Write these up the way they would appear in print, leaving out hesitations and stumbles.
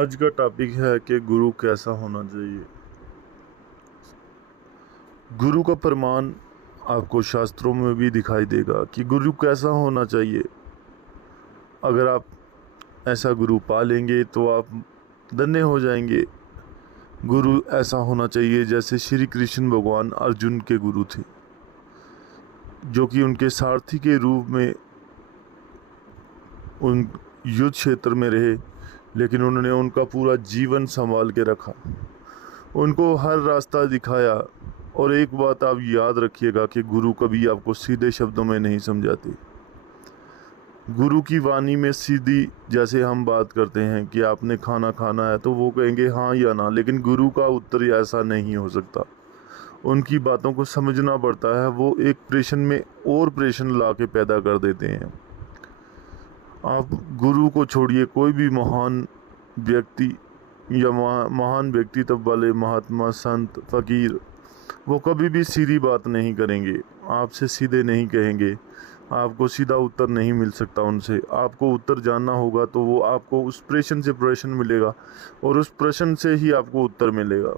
आज का टॉपिक है कि गुरु कैसा होना चाहिए। गुरु का प्रमाण आपको शास्त्रों में भी दिखाई देगा कि गुरु कैसा होना चाहिए। अगर आप ऐसा गुरु पा लेंगे तो आप धन्य हो जाएंगे। गुरु ऐसा होना चाहिए जैसे श्री कृष्ण भगवान अर्जुन के गुरु थे, जो कि उनके सारथी के रूप में उन युद्ध क्षेत्र में रहे, लेकिन उन्होंने उनका पूरा जीवन संभाल के रखा, उनको हर रास्ता दिखाया। और एक बात आप याद रखिएगा कि गुरु कभी आपको सीधे शब्दों में नहीं समझाते। गुरु की वाणी में सीधी, जैसे हम बात करते हैं कि आपने खाना खाना है तो वो कहेंगे हाँ या ना, लेकिन गुरु का उत्तर ऐसा नहीं हो सकता। उनकी बातों को समझना पड़ता है। वो एक प्रश्न में और प्रश्न ला के पैदा कर देते हैं। आप गुरु को छोड़िए, कोई भी महान व्यक्ति या महान व्यक्तित्व वाले महात्मा, संत, फकीर, वो कभी भी सीधी बात नहीं करेंगे, आपसे सीधे नहीं कहेंगे। आपको सीधा उत्तर नहीं मिल सकता उनसे। आपको उत्तर जानना होगा तो वो आपको उस प्रश्न से प्रश्न मिलेगा और उस प्रश्न से ही आपको उत्तर मिलेगा।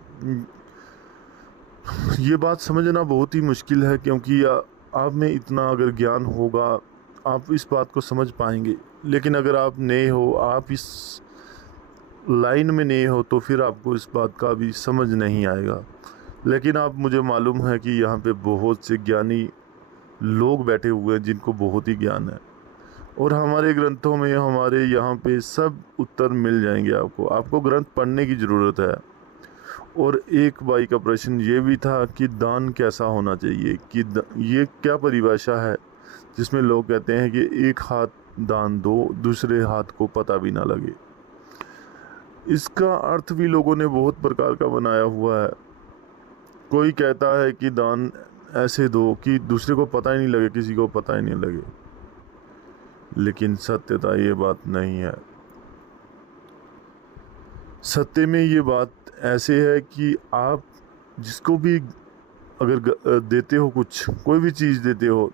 ये बात समझना बहुत ही मुश्किल है, क्योंकि आप में इतना अगर ज्ञान होगा आप इस बात को समझ पाएंगे, लेकिन अगर आप नए हो, आप इस लाइन में नए हो, तो फिर आपको इस बात का भी समझ नहीं आएगा। लेकिन आप, मुझे मालूम है कि यहाँ पे बहुत से ज्ञानी लोग बैठे हुए हैं जिनको बहुत ही ज्ञान है, और हमारे ग्रंथों में, हमारे यहाँ पे सब उत्तर मिल जाएंगे आपको। आपको ग्रंथ पढ़ने की ज़रूरत है। और एक भाई का प्रश्न ये भी था कि दान कैसा होना चाहिए, कि ये क्या परिभाषा है जिसमें लोग कहते हैं कि एक हाथ दान दो, दूसरे हाथ को पता भी ना लगे। इसका अर्थ भी लोगों ने बहुत प्रकार का बनाया हुआ है। कोई कहता है कि दान ऐसे दो कि दूसरे को पता ही नहीं लगे, किसी को पता ही नहीं लगे, लेकिन सत्यता ये बात नहीं है। सत्य में ये बात ऐसे है कि आप जिसको भी अगर देते हो, कुछ कोई भी चीज़ देते हो,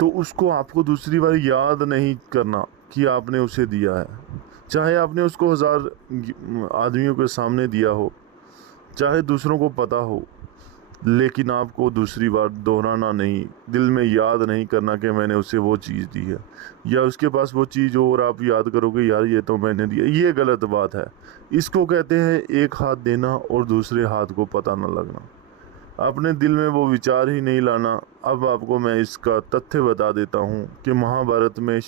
तो उसको आपको दूसरी बार याद नहीं करना कि आपने उसे दिया है। चाहे आपने उसको 1000 आदमियों के सामने दिया हो, चाहे दूसरों को पता हो, लेकिन आपको दूसरी बार दोहराना नहीं, दिल में याद नहीं करना कि मैंने उसे वो चीज़ दी है, या उसके पास वो चीज़ हो और आप याद करोगे यार ये तो मैंने दिया। ये गलत बात है। इसको कहते हैं एक हाथ देना और दूसरे हाथ को पता न लगना। अपने दिल में वो विचार ही नहीं लाना। अब आपको मैं इसका तथ्य बता देता हूँ कि महाभारत में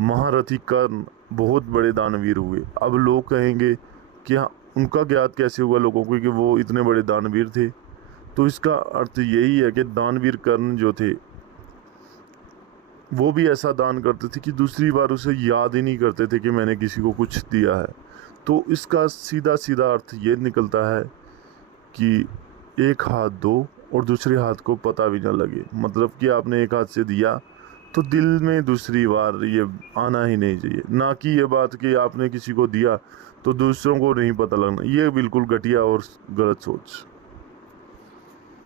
महारथी कर्ण बहुत बड़े दानवीर हुए। अब लोग कहेंगे कि उनका ज्ञात कैसे हुआ लोगों को कि वो इतने बड़े दानवीर थे। तो इसका अर्थ यही है कि दानवीर कर्ण जो थे वो भी ऐसा दान करते थे कि दूसरी बार उसे याद ही नहीं करते थे कि मैंने किसी को कुछ दिया है। तो इसका सीधा सीधा अर्थ ये निकलता है कि एक हाथ दो और दूसरे हाथ को पता भी ना लगे। मतलब कि आपने एक हाथ से दिया तो दिल में दूसरी बार ये आना ही नहीं चाहिए, ना कि ये बात कि आपने किसी को दिया तो दूसरों को नहीं पता लगना। ये बिल्कुल घटिया और गलत सोच।